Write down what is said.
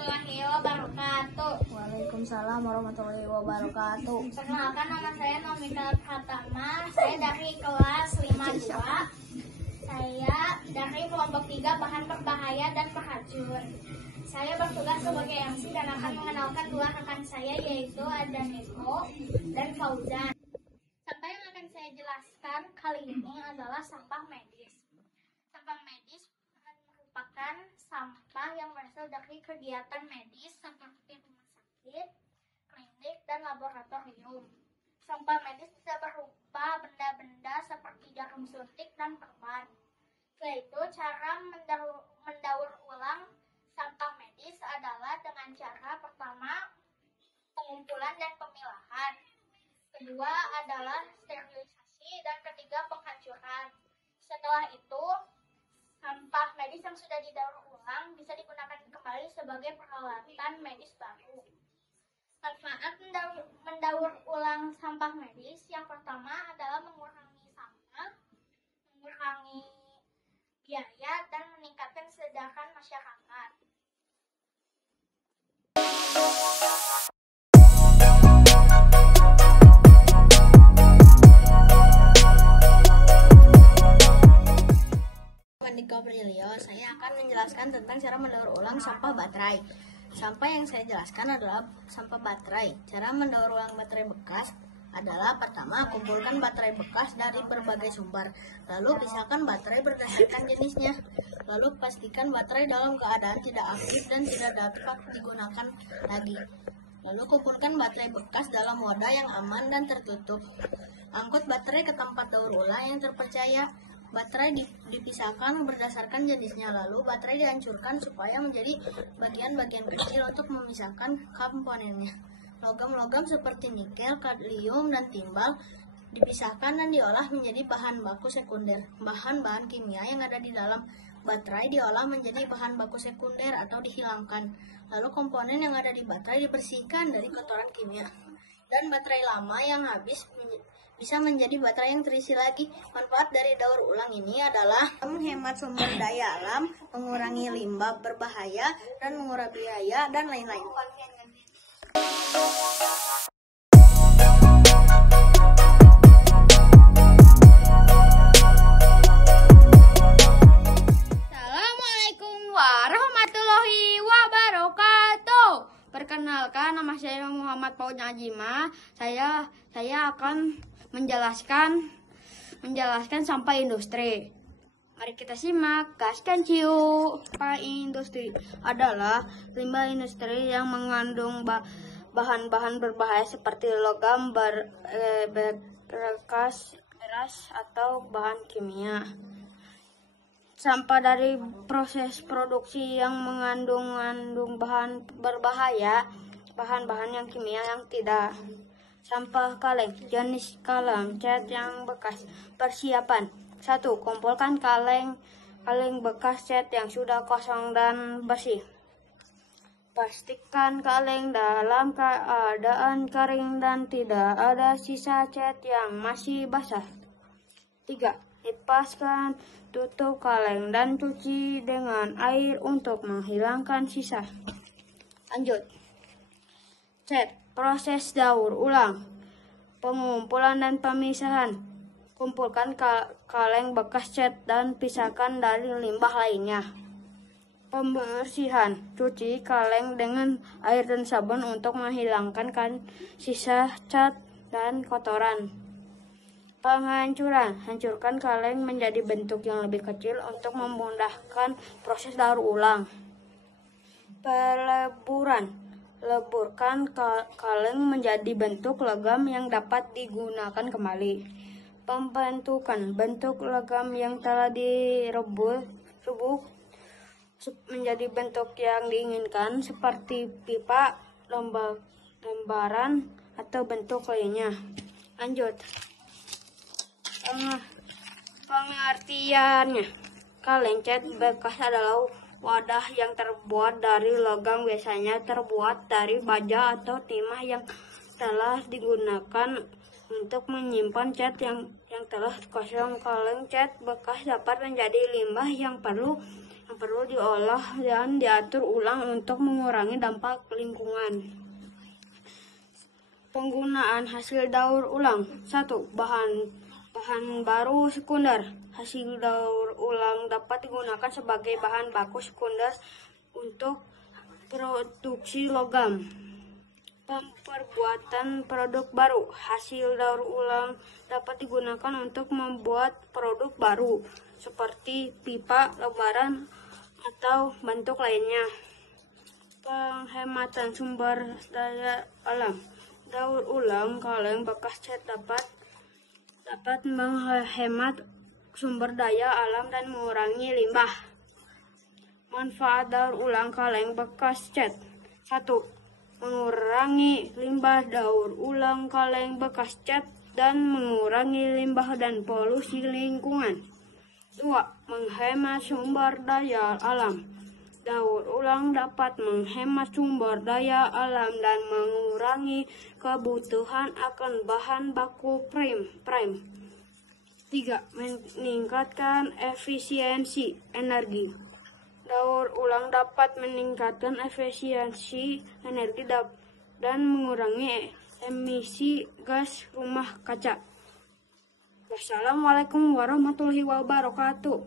warahmatullahi wabarakatuh. Waalaikumsalam warahmatullahi wabarakatuh. Perkenalkan, nama saya Nomika Pratama. Saya dari kelas 52. Saya dari kelompok 3 bahan berbahaya dan beracun. Saya bertugas sebagai MC dan akan mengenalkan dua rekan saya, yaitu ada Niko dan Fauzan. Sampah yang akan saya jelaskan kali ini adalah sampah medis. Sampah medis merupakan sampah yang berasal dari kegiatan medis seperti rumah sakit, klinik, dan laboratorium. Sampah medis bisa berupa benda-benda seperti jarum suntik dan perban. Yaitu cara mendaur ulang sampah medis adalah dengan cara pertama pengumpulan dan pemilahan, kedua adalah sterilisasi, dan ketiga penghancuran. Setelah itu sampah medis yang sudah didaur ulang bisa digunakan kembali sebagai peralatan medis baru. Manfaat mendaur ulang sampah medis yang pertama adalah mengurangi sampah, mengurangi biaya, dan meningkatkan kesadaran masyarakat. Niko Prilio, saya akan menjelaskan tentang cara mendaur ulang sampah baterai. Sampah yang saya jelaskan adalah sampah baterai. Cara mendaur ulang baterai bekas adalah pertama, kumpulkan baterai bekas dari berbagai sumber. Lalu pisahkan baterai berdasarkan jenisnya. Lalu pastikan baterai dalam keadaan tidak aktif dan tidak dapat digunakan lagi. Lalu kumpulkan baterai bekas dalam wadah yang aman dan tertutup. Angkut baterai ke tempat daur ulang yang terpercaya. Baterai dipisahkan berdasarkan jenisnya, lalu baterai dihancurkan supaya menjadi bagian-bagian kecil untuk memisahkan komponennya. Logam-logam seperti nikel, kadmium, dan timbal dipisahkan dan diolah menjadi bahan baku sekunder. Bahan-bahan kimia yang ada di dalam baterai diolah menjadi bahan baku sekunder atau dihilangkan. Lalu komponen yang ada di baterai dibersihkan dari kotoran kimia. Dan baterai lama yang habis bisa menjadi baterai yang terisi lagi. Manfaat dari daur ulang ini adalah menghemat sumber daya alam, mengurangi limbah berbahaya, dan mengurangi biaya, dan lain-lain. Assalamualaikum warahmatullahi wabarakatuh. Perkenalkan, nama saya Muhammad Fauzan Ajima. Saya akan menjelaskan sampah industri. Mari kita simak, gaskan ciu. Sampah industri adalah limbah industri yang mengandung bahan-bahan berbahaya seperti logam, bekas, beras, atau bahan kimia. Sampah dari proses produksi yang mengandung bahan berbahaya, bahan-bahan yang kimia yang tidak. Sampah kaleng, jenis kaleng, cat yang bekas. Persiapan: 1. Kumpulkan kaleng bekas cat yang sudah kosong dan bersih. Pastikan kaleng dalam keadaan kering dan tidak ada sisa cat yang masih basah. 3. Lepaskan tutup kaleng dan cuci dengan air untuk menghilangkan sisa. Lanjut. Cat. Proses daur ulang, pengumpulan dan pemisahan. Kumpulkan kaleng bekas cat dan pisahkan dari limbah lainnya. Pembersihan, cuci kaleng dengan air dan sabun untuk menghilangkan sisa cat dan kotoran. Penghancuran, hancurkan kaleng menjadi bentuk yang lebih kecil untuk memudahkan proses daur ulang. Peleburan, leburkan kaleng menjadi bentuk logam yang dapat digunakan kembali. Pembentukan, bentuk logam yang telah direbus menjadi bentuk yang diinginkan seperti pipa, lembaran, atau bentuk lainnya. Lanjut. Pengertiannya, kaleng cat bekas adalah wadah yang terbuat dari logam, biasanya terbuat dari baja atau timah yang telah digunakan untuk menyimpan cat yang telah kosong. Kaleng cat bekas dapat menjadi limbah yang perlu perlu diolah dan diatur ulang untuk mengurangi dampak lingkungan. Penggunaan hasil daur ulang. 1. Bahan baru sekunder. Hasil daur ulang dapat digunakan sebagai bahan baku sekunder untuk produksi logam. Pembuatan produk baru. Hasil daur ulang dapat digunakan untuk membuat produk baru seperti pipa, lembaran, atau bentuk lainnya. Penghematan sumber daya alam. Daur ulang kaleng bekas cat dapat menghemat sumber daya alam dan mengurangi limbah. Manfaat daur ulang kaleng bekas cat. 1. Mengurangi limbah. Daur ulang kaleng bekas cat dan mengurangi limbah dan polusi lingkungan. 2. Menghemat sumber daya alam. Daur ulang dapat menghemat sumber daya alam dan mengurangi kebutuhan akan bahan baku prime. 3. Meningkatkan efisiensi energi. Daur ulang dapat meningkatkan efisiensi energi dan mengurangi emisi gas rumah kaca. Wassalamualaikum warahmatullahi wabarakatuh.